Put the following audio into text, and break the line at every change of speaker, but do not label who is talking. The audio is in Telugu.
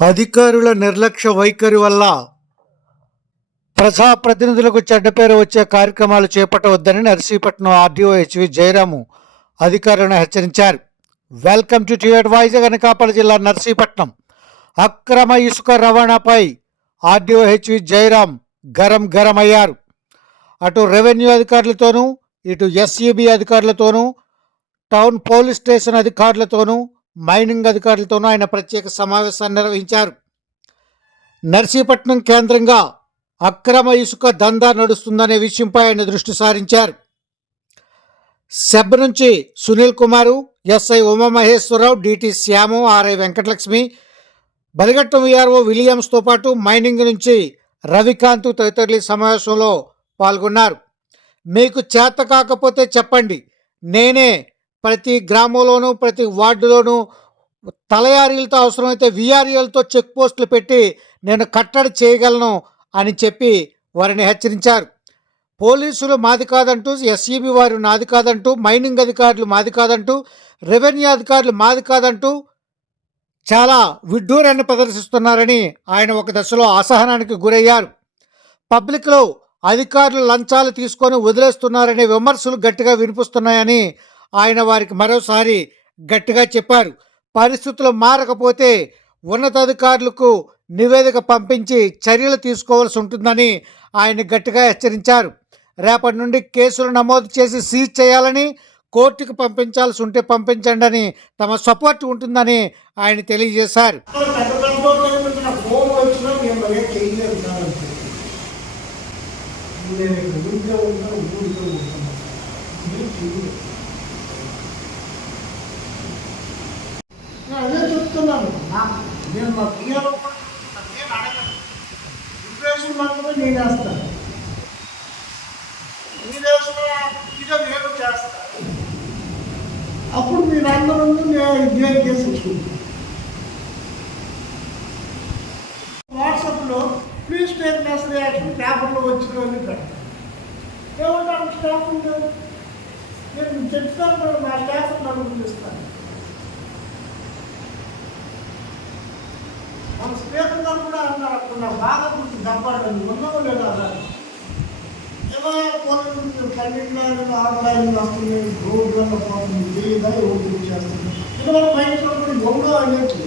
అధికారుల నిర్లక్ష్య వైఖరి వల్ల ప్రజాప్రతినిధులకు చెడ్డ పేరు వచ్చే కార్యక్రమాలు చేపట్టవద్దని నర్సీపట్నం ఆర్డీఓ హెచ్వి జయరాము అధికారులను హెచ్చరించారు. Welcome to T adviser Anakapalli జిల్లా నర్సీపట్నం. అక్రమ ఇసుక రవాణాపై ఆర్డీఓ హెచ్వి జయరాం గరం గరం అయ్యారు అటు రెవెన్యూ అధికారులతోనూ ఇటు ఎస్ఈబి అధికారులతోనూ టౌన్ పోలీస్ స్టేషన్ అధికారులతోనూ మైనింగ్ అధికారులతోనూ ఆయన ప్రత్యేక సమావేశాన్ని నిర్వహించారు. నర్సీపట్నం కేంద్రంగా అక్రమ ఇసుక దందా నడుస్తుందనే విషయంపై ఆయన దృష్టి సారించారు. సెబ్ నుంచి Sunil Kumar SI Umamaheswara Rao DT Shyam RI Venkatalakshmi Baligattam VRO విలియమ్స్తో పాటు మైనింగ్ నుంచి రవికాంత్ తదితరులు సమావేశంలో పాల్గొన్నారు. మీకు చేత కాకపోతే చెప్పండి. నేనే ప్రతి గ్రామంలోనూ ప్రతి వార్డులోనూ తలయారీలతో అవసరమైతే విఆర్ఏలతో చెక్ పోస్టులు పెట్టి నేను కట్టడి చేయగలను అని చెప్పి వారిని హెచ్చరించారు. పోలీసులు మాది కాదంటూ ఎస్ఈబి వారు నాది కాదంటూ మైనింగ్ అధికారులు మాది కాదంటూ రెవెన్యూ అధికారులు మాది కాదంటూ చాలా విడ్డూరాన్ని ప్రదర్శిస్తున్నారని ఆయన ఒక దశలో అసహనానికి గురయ్యారు. పబ్లిక్లో అధికారులు లంచాలు తీసుకొని వదిలేస్తున్నారనే విమర్శలు గట్టిగా వినిపిస్తున్నాయని ఆయన వారికి మరోసారి గట్టిగా చెప్పారు. పరిస్థితులు మారకపోతే ఉన్నతాధికారులకు నివేదిక పంపించి చర్యలు తీసుకోవాల్సి ఉంటుందని ఆయన గట్టిగా హెచ్చరించారు. రేపటి నుండి కేసులు నమోదు చేసి సీజ్ చేయాలని కోర్టుకు పంపించాల్సి ఉంటే పంపించండి అని తమ సపోర్ట్ ఉంటుందని ఆయన తెలియజేశారు.
నేను ఇక్కడ ఉంటాను ఉంటాను నేను చేయలేదు. నేను అదే నేను మా పిల్లలు నేను అడగను డిప్రెషన్ మాత్రమే నేను వేస్తాను మీరు వేసిన నేను చేస్తాను అప్పుడు మీరందరూ అందరూ నేను నేను కేసు వచ్చుకుంటాను వాట్సాప్లో ప్లీజ్ టేక్ మెస్ రియాక్షన్ పేపర్లో వచ్చినవన్నీ పెడతాను ఏమంటారు స్టాఫ్ ఉంటారు నేను చెప్తాను మా స్టాఫ్ నన్ను పిలుస్తాను. మన స్పీకర్ గారు కూడా అన్నారు అప్పుడు నాకు బాగా గుర్తు దెబ్బడని ఉన్నావు లేదా అన్నారు ఏమో వస్తుంది రోడ్లలో పోతుంది. తెలియదా ఎవరు చేస్తుంది. ఇందువల్ల బయట కూడా ఎవడో అనేది